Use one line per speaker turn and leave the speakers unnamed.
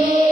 day.